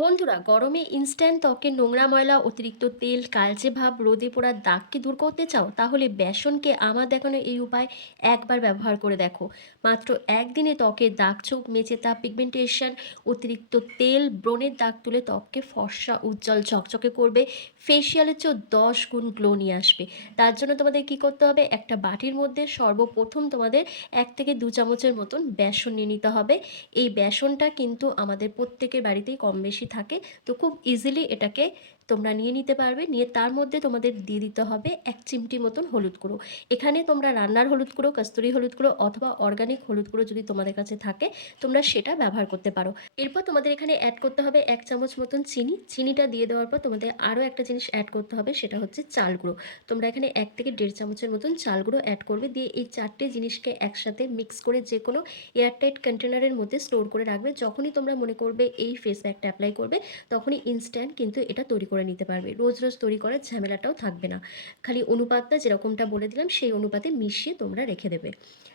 বন্ধুরা, গরমে ইনস্ট্যান্ট ত্বকের নোংরা ময়লা, অতিরিক্ত তেল, কালচে ভাব, রোদে পোড়ার দাগকে দূর করতে চাও? তাহলে বেসনকে আমার দেখানো এই উপায় একবার ব্যবহার করে দেখো। মাত্র একদিনে ত্বকের দাগ ছোপ, মেচেতা, পিগমেন্টেশন, অতিরিক্ত তেল, ব্রণের দাগ তুলে ত্বককে ফর্সা, উজ্জ্বল, ঝকঝকে করবে। ফেসিয়ালের চেয়েও 10 গুণ গ্লো নিয়ে আসবে। তার জন্য তোমাদের কি করতে হবে? একটা বাটির মধ্যে সর্বপ্রথম তোমাদের 1 থেকে 2 চামচের মতন বেসন নিয়ে নিতে হবে। এই বেসনটা কিন্তু আমাদের প্রত্যেকের বাড়িতেই কম বেশি থাকে, তো খুব ইজিলি এটাকে তোমরা নিয়ে নিতে পারবে। নিয়ে তার মধ্যে তোমাদের দিয়ে দিতে হবে 1 চিমটি মতন হলুদ গুঁড়ো। এখানে তোমরা রান্নার হলুদ গুঁড়ো, কস্তুরি হলুদ গুঁড়ো অথবা অর্গানিক হলুদ গুঁড়ো যদি তোমাদের কাছে থাকে তোমরা সেটা ব্যবহার করতে পারো। এরপর তোমাদের এখানে অ্যাড করতে হবে 1 চামচ মতন চিনি। চিনিটা দিয়ে দেওয়ার পর তোমাদের আরও একটা জিনিস অ্যাড করতে হবে, সেটা হচ্ছে চাল গুঁড়ো। তোমরা এখানে 1 থেকে 1.5 চামচের মতন চাল গুঁড়ো অ্যাড করবে। দিয়ে এই 4টে জিনিসকে একসাথে মিক্স করে যে কোনো এয়ারটাইট কন্টেনারের মধ্যে স্টোর করে রাখবে। যখনই তোমরা মনে করবে এই ফেস প্যাকটা অ্যাপ্লাই করবে তখনই ইনস্ট্যান্ট কিন্তু এটা তৈরি করে নিতে পারবে। রোজ রোজ তৈরি করার ঝামেলাটাও থাকবে না। খালি অনুপাতটা যেরকমটা বলে দিলাম সেই অনুপাতে মিশিয়ে তোমরা রেখে দেবে।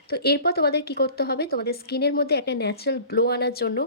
তো এরপর তোমাদের কি করতে হবে? তোমাদের স্কিনের মধ্যে একটা ন্যাচারাল গ্লো আনার জন্য,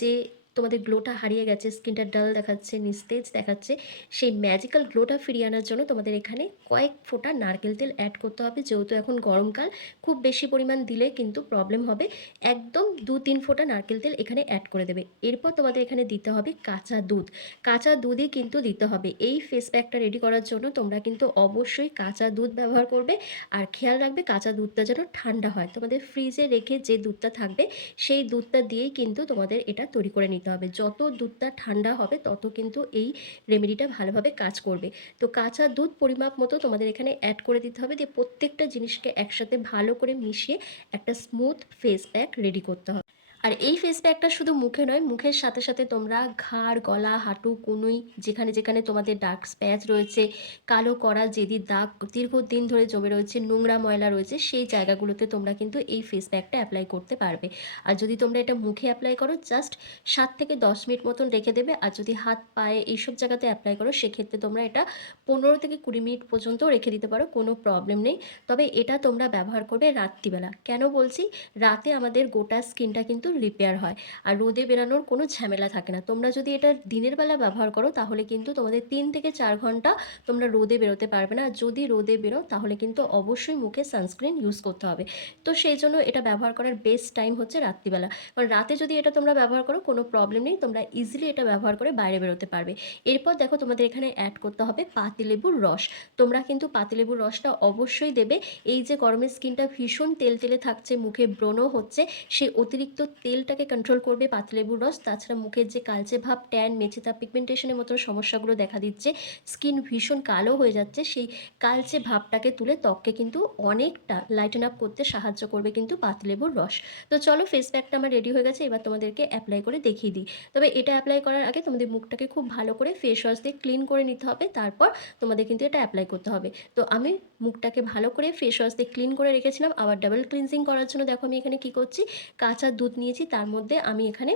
যে তোমাদের গ্লোটা হারিয়ে গেছে, স্কিনটা ডাল দেখাচ্ছে, নিস্তেজ দেখাচ্ছে, সেই ম্যাজিক্যাল গ্লোটা ফিরিয়ে আনার জন্য তোমাদের এখানে কয়েক ফোঁটা নারকেল তেল অ্যাড করতে হবে। যেহেতু এখন গরমকাল, খুব বেশি পরিমাণ দিলে কিন্তু প্রবলেম হবে। একদম 2-3 ফোঁটা নারকেল তেল এখানে অ্যাড করে দেবে। এরপর তোমাদের এখানে দিতে হবে কাঁচা দুধ। কাঁচা দুধই কিন্তু দিতে হবে এই ফেস প্যাকটা রেডি করার জন্য। তোমরা কিন্তু অবশ্যই কাঁচা দুধ ব্যবহার করবে। আর খেয়াল রাখবে কাঁচা দুধটা যেন ঠান্ডা হয়। তোমাদের ফ্রিজে রেখে যে দুধটা থাকবে সেই দুধটা দিয়েই কিন্তু তোমাদের এটা তৈরি করে নিতে হবে। যত দুধটা ঠান্ডা হবে তত কিন্তু এই রেমেডিটা ভালোভাবে কাজ করবে। তো কাঁচা দুধ পরিমাপ মতো তোমাদের এখানে অ্যাড করে দিতে হবে। দিয়ে প্রত্যেকটা জিনিসকে একসাথে ভালো করে মিশিয়ে একটা স্মুথ ফেস প্যাক রেডি করতে হবে। আর এই ফেস প্যাকটা শুধু মুখে নয়, মুখের সাথে সাথে তোমরা ঘাড়, গলা, হাঁটু, কনুই, যেখানে যেখানে তোমাদের ডার্ক স্প্যাচ রয়েছে, কালো করা যেদি দাগ দীর্ঘদিন ধরে জমে রয়েছে, নোংরা ময়লা রয়েছে, সেই জায়গাগুলোতে তোমরা কিন্তু এই ফেস প্যাকটা অ্যাপ্লাই করতে পারবে। আর যদি তোমরা এটা মুখে অ্যাপ্লাই করো জাস্ট 7 থেকে 10 মিনিট মতন রেখে দেবে। আর যদি হাত, পায়ে এইসব জায়গাতে অ্যাপ্লাই করো সেক্ষেত্রে তোমরা এটা 15 থেকে 20 মিনিট পর্যন্ত রেখে দিতে পারো, কোনো প্রবলেম নেই। তবে এটা তোমরা ব্যবহার করবে রাত্রিবেলা। কেন বলছি? রাতে আমাদের গোটা স্কিনটা কিন্তু রিপেয়ার হয়, আর রোদে বেরানোর কোনো ঝামেলা থাকে না। তোমরা যদি এটা দিনের বেলা ব্যবহার করো তাহলে কিন্তু তোমাদের 3 থেকে 4 ঘন্টা তোমরা রোদে বেরোতে পারবে না। আর যদি রোদে বেরো তাহলে কিন্তু অবশ্যই মুখে সানস্ক্রিন ইউজ করতে হবে। তো সেই জন্য এটা ব্যবহার করার বেস্ট টাইম হচ্ছে রাত্রিবেলা। কারণ রাতে যদি এটা তোমরা ব্যবহার করো কোনো প্রবলেম নেই, তোমরা ইজিলি এটা ব্যবহার করে বাইরে বেরোতে পারবে। এরপর দেখো তোমাদের এখানে অ্যাড করতে হবে পাতিলেবুর রস। তোমরা কিন্তু পাতিলেবুর রসটা অবশ্যই দেবে। এই যে গরমের স্কিনটা ভীষণ তেলতেলে থাকছে, মুখে ব্রণ হচ্ছে, সেই অতিরিক্ত তেলটাকে কন্ট্রোল করবে পাতিলেবুর রস। তাছাড়া মুখের যে কালচে ভাব, ট্যান, মেচেতা, পিগমেন্টেশনের মতো সমস্যাগুলো দেখা দিচ্ছে, স্কিন ভীষণ কালো হয়ে যাচ্ছে, সেই কালচে ভাবটাকে তুলে ত্বককে কিন্তু অনেকটা লাইটেন আপ করতে সাহায্য করবে কিন্তু পাতিলেবুর রস। তো চলো, ফেস প্যাকটা আমার রেডি হয়ে গেছে, এবার তোমাদেরকে অ্যাপ্লাই করে দেখিয়ে দিই। তবে এটা অ্যাপ্লাই করার আগে তোমাদের মুখটাকে খুব ভালো করে ফেস ওয়াশ দিয়ে ক্লিন করে নিতে হবে, তারপর তোমাদের কিন্তু এটা অ্যাপ্লাই করতে হবে। তো আমি মুখটাকে ভালো করে ফেস ওয়াশ দিয়ে ক্লিন করে রেখেছিলাম। আবার ডাবল ক্লিনজিং করার জন্য দেখো আমি এখানে কি করছি, কাঁচা দুধ নিয়েছি, তার মধ্যে আমি এখানে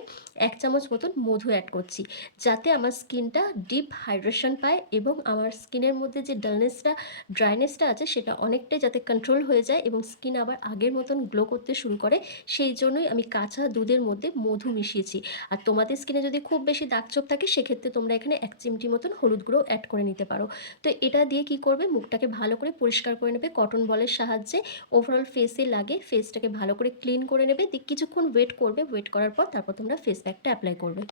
1 চামচ মতন মধু অ্যাড করছি, যাতে আমার স্কিনটা ডিপ হাইড্রেশন পায় এবং আমার স্কিনের মধ্যে যে ডালনেসটা, ড্রাইনেসটা আছে সেটা অনেকটাই যাতে কন্ট্রোল হয়ে যায় এবং স্কিন আবার আগের মতন গ্লো করতে শুরু করে। সেই জন্যই আমি কাঁচা দুধের মধ্যে মধু মিশিয়েছি। আর তোমাদের স্কিনে যদি খুব বেশি দাগছোপ থাকে সেক্ষেত্রে তোমরা এখানে 1 চিমটি মতন হলুদ গুঁড়ো অ্যাড করে নিতে পারো। তো এটা দিয়ে কি করবে, মুখটাকে ভালো করে পরিষ্কার করে নেবে কটন বলের সাহায্যে। ওভারঅল ফেসে লাগে, ফেসটাকে ভালো করে ক্লিন করে নেবে। দিয়ে কিছুক্ষণ ওয়েট করবে, ওয়েট করার পর তারপর তোমরা ফেস প্যাকটা অ্যাপ্লাই করবে।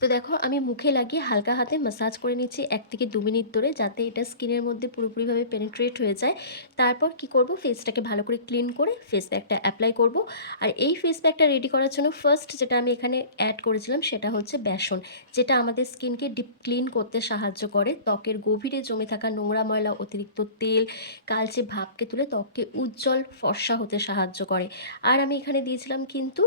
তো দেখো আমি মুখে লাগিয়ে হালকা হাতে ম্যাসাজ করে নিচ্ছি 1 থেকে 2 মিনিট ধরে, যাতে এটা স্কিনের মধ্যে পুরোপুরিভাবে পেনিট্রেট হয়ে যায়। তারপর কি করব, ফেসটাকে ভালো করে ক্লিন করে ফেস প্যাকটা অ্যাপ্লাই করব। আর এই ফেস প্যাকটা রেডি করার জন্য ফার্স্ট যেটা আমি এখানে অ্যাড করেছিলাম সেটা হচ্ছে বেসন, যেটা আমাদের স্কিনকে ডিপ ক্লিন করতে সাহায্য করে। ত্বকের গভীরে জমে থাকা নোংরা ময়লা, অতিরিক্ত তেল, কালচে ভাবকে তুলে ত্বককে উজ্জ্বল ফর্সা হতে সাহায্য করে। আর আমি এখানে দিয়েছিলাম কিন্তু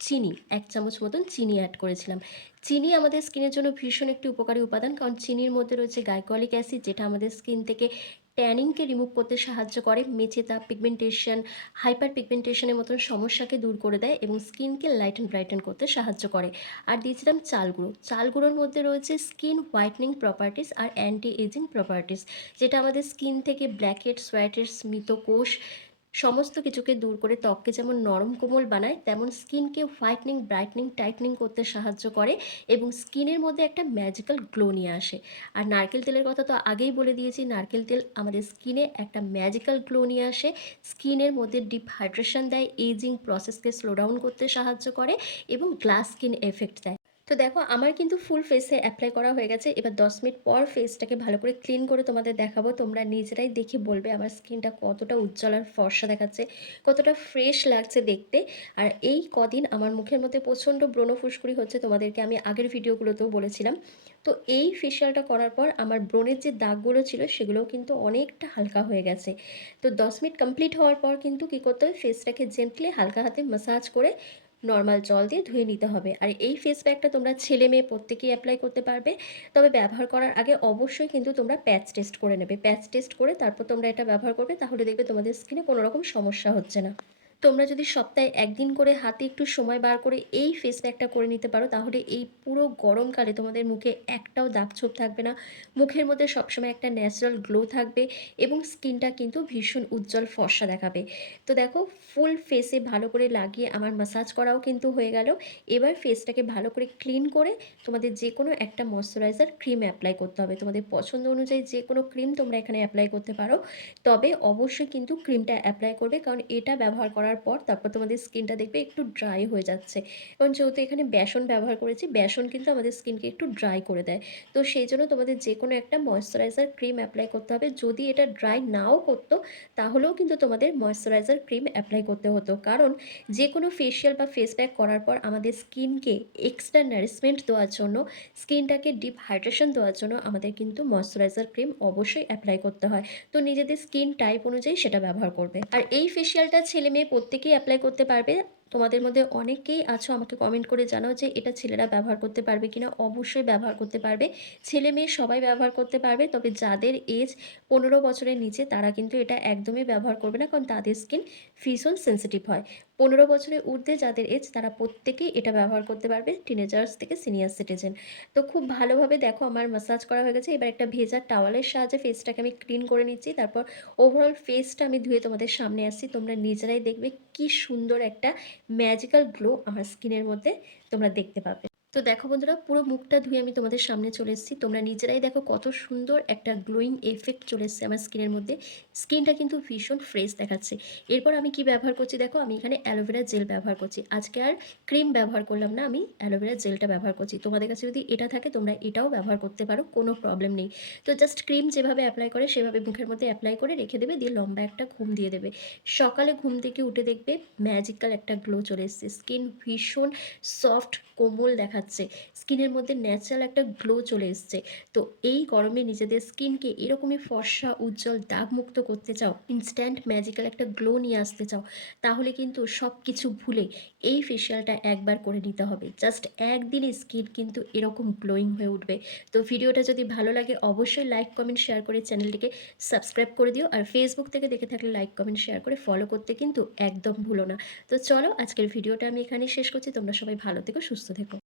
চিনি, 1 চামচ মতন চিনি অ্যাড করেছিলাম। চিনি আমাদের স্কিনের জন্য ভীষণ একটি উপকারী উপাদান, কারণ চিনির মধ্যে রয়েছে গাইকলিক অ্যাসিড, যেটা আমাদের স্কিন থেকে ট্যানিংকে রিমুভ করতে সাহায্য করে, মেচেতা, পিগমেন্টেশন, হাইপার পিগমেন্টেশনের মতন সমস্যাকে দূর করে দেয় এবং স্কিনকে লাইটেন ব্রাইটেন করতে সাহায্য করে। আর দিয়েছিলাম চাল গুঁড়ো। চাল গুঁড়োর মধ্যে রয়েছে স্কিন হোয়াইটনিং প্রপার্টিস আর অ্যান্টি এজিং প্রপার্টিস, যেটা আমাদের স্কিন থেকে ব্ল্যাকহেডস, হোয়াইটহেডস, মৃত কোষ, সমস্ত কিছুকে দূর করে ত্বককে যেমন নরম কোমল বানায়, তেমন স্কিনকে হোয়াইটনিং, ব্রাইটনিং, টাইটনিং করতে সাহায্য করে এবং স্কিনের মধ্যে একটা ম্যাজিক্যাল গ্লো নিয়ে আসে। আর নারকেল তেলের কথা তো আগেই বলে দিয়েছি, নারকেল তেল আমাদের স্কিনে একটা ম্যাজিক্যাল গ্লো নিয়ে আসে, স্কিনের মধ্যে ডিপ হাইড্রেশন দেয়, এজিং প্রসেসকে স্লো ডাউন করতে সাহায্য করে এবং গ্লাস স্কিন এফেক্ট দেয়। তো দেখো আমার কিন্তু ফুল ফেসে অ্যাপ্লাই করা হয়ে গেছে। এবার 10 মিনিট পর ফেসটাকে ভালো করে ক্লিন করে তোমাদের দেখাবো। তোমরা নিজেরাই দেখে বলবে আমার স্কিনটা কতটা উজ্জ্বল আর ফর্সা দেখাচ্ছে, কতটা ফ্রেশ লাগছে দেখতে। আর এই কদিন আমার মুখের মধ্যে প্রচণ্ড ব্রণ ফুসকুড়ি হচ্ছে, তোমাদেরকে আমি আগের ভিডিওগুলোতেও বলেছিলাম। তো এই ফেশিয়ালটা করার পর আমার ব্রণের যে দাগগুলো ছিল সেগুলোও কিন্তু অনেকটা হালকা হয়ে গেছে। তো 10 মিনিট কমপ্লিট হওয়ার পর কিন্তু কী করতে হবে, ফেসটাকে জেন্টলি হালকা হাতে ম্যাসাজ করে নর্মাল জল দিয়ে ধুয়ে নিতে হবে। আর এই ফেস প্যাকটা তোমরা ছেলে মেয়ে প্রত্যেকেই অ্যাপ্লাই করতে পারবে। তবে ব্যবহার করার আগে অবশ্যই কিন্তু তোমরা প্যাচ টেস্ট করে নেবে। প্যাচ টেস্ট করে তারপর তোমরা এটা ব্যবহার করবে, তাহলে দেখবে তোমাদের স্কিনে কোনো রকম সমস্যা হচ্ছে না। তোমরা যদি সপ্তাহে একদিন করে হাতে একটু সময় বার করে এই ফেস প্যাকটা করে নিতে পারো, তাহলে এই পুরো গরমকালে তোমাদের মুখে একটাও দাগছোপ থাকবে না। মুখের মধ্যে সবসময় একটা ন্যাচারাল গ্লো থাকবে এবং স্কিনটা কিন্তু ভীষণ উজ্জ্বল ফর্সা দেখাবে। তো দেখো ফুল ফেসে ভালো করে লাগিয়ে আমার ম্যাসাজ করাও কিন্তু হয়ে গেল। এবার ফেসটাকে ভালো করে ক্লিন করে তোমাদের যে কোনো একটা ময়শ্চারাইজার ক্রিম অ্যাপ্লাই করতে হবে। তোমাদের পছন্দ অনুযায়ী যে কোনো ক্রিম তোমরা এখানে অ্যাপ্লাই করতে পারো। তবে অবশ্যই কিন্তু ক্রিমটা অ্যাপ্লাই করবে, কারণ এটা ব্যবহার করার পর তারপর তোমাদের স্কিনটা দেখবে একটু ড্রাই হয়ে যাচ্ছে। কারণ যেহেতু এখানে বেসন ব্যবহার করেছি, বেসন কিন্তু আমাদের স্কিনকে একটু ড্রাই করে দেয়। তো সেই জন্য তোমাদের যে কোনো একটা ময়শ্চারাইজার ক্রিম অ্যাপ্লাই করতে হবে। যদি এটা ড্রাই নাও করতো, তাহলেও কিন্তু তোমাদের ময়শ্চারাইজার ক্রিম অ্যাপ্লাই করতে হতো, কারণ যে কোনো ফেশিয়াল বা ফেস প্যাক করার পর আমাদের স্কিনকে এক্সট্রা নারিশমেন্ট দেওয়ার জন্য, স্কিনটাকে ডিপ হাইড্রেশন দেওয়ার জন্য আমাদের কিন্তু ময়শ্চারাইজার ক্রিম অবশ্যই অ্যাপ্লাই করতে হয়। তো নিজেদের স্কিন টাইপ অনুযায়ী সেটা ব্যবহার করবে। আর এই ফেশিয়ালটা ছেলে মেয়ে প্রত্যেকেই অ্যাপ্লাই করতে পারবে। তোমাদের মধ্যে অনেকেই আছো, আমাকে কমেন্ট করে জানাও যে এটা ছেলেরা ব্যবহার করতে পারবে কিনা। অবশ্যই ব্যবহার করতে পারবে, ছেলে মেয়ে সবাই ব্যবহার করতে পারবে। তবে যাদের এজ 15 বছরের নিচে তারা কিন্তু এটা একদমই ব্যবহার করবে না, কারণ তাদের স্কিন ভীষণ সেন্সিটিভ হয়। 15 বছরের ঊর্ধ্বে যাদের এজ তারা প্রত্যেকেই এটা ব্যবহার করতে পারবে, টিনেজার্স থেকে সিনিয়র সিটিজেন। তো খুব ভালোভাবে দেখো আমার ম্যাসাজ করা হয়ে গেছে। এবার একটা ভেজা টাওয়ালের সাহায্যে ফেসটাকে আমি ক্লিন করে নিচ্ছি। তারপর ওভারঅল ফেসটা আমি ধুয়ে তোমাদের সামনে আসছি। তোমরা নিজেরাই দেখবে কি সুন্দর একটা ম্যাজিক্যাল গ্লো আমার স্কিনের মধ্যে তোমরা দেখতে পাবে। তো দেখো বন্ধুরা, পুরো মুখটা ধুয়ে আমি তোমাদের সামনে চলে এসেছি। তোমরা নিজেরাই দেখো কত সুন্দর একটা গ্লোয়িং এফেক্ট চলে এসেছে আমার স্কিনের মধ্যে। স্কিনটা কিন্তু ভীষণ ফ্রেশ দেখাচ্ছে। এরপর আমি কি ব্যবহার করছি দেখো, আমি এখানে অ্যালোভেরা জেল ব্যবহার করছি। আজকে আর ক্রিম ব্যবহার করলাম না, আমি অ্যালোভেরা জেলটা ব্যবহার করছি। তোমাদের কাছে যদি এটা থাকে তোমরা এটাও ব্যবহার করতে পারো, কোনো প্রবলেম নেই। তো জাস্ট ক্রিম যেভাবে অ্যাপ্লাই করে সেভাবে মুখের মধ্যে অ্যাপ্লাই করে রেখে দেবে, দিয়ে লম্বা একটা ঘুম দিয়ে দেবে। সকালে ঘুম থেকে উঠে দেখবে ম্যাজিক্যাল একটা গ্লো চলে এসেছে। স্কিন ভীষণ সফট কোমল দেখাচ্ছে, স্কিনের মধ্যে ন্যাচারাল একটা গ্লো চলে এসছে। তো এই গরমে নিজেদের স্কিনকে এরকমই ফর্সা, উজ্জ্বল, দাগমুক্ত করতে চাও, ইনস্ট্যান্ট ম্যাজিক্যাল একটা গ্লো নিয়ে আসতে চাও, তাহলে কিন্তু সব কিছু ভুলে এই ফেশিয়ালটা একবার করে নিতে হবে। জাস্ট একদিনে স্কিন কিন্তু এরকম গ্লোয়িং হয়ে উঠবে। তো ভিডিওটা যদি ভালো লাগে অবশ্যই লাইক, কমেন্ট, শেয়ার করে চ্যানেলটিকে সাবস্ক্রাইব করে দিও। আর ফেসবুক থেকে দেখে থাকলে লাইক, কমেন্ট, শেয়ার করে ফলো করতে কিন্তু একদম ভুলো না। তো চলো আজকের ভিডিওটা আমি এখানেই শেষ করছি। তোমরা সবাই ভালো থেকো, সুস্থ থেকো।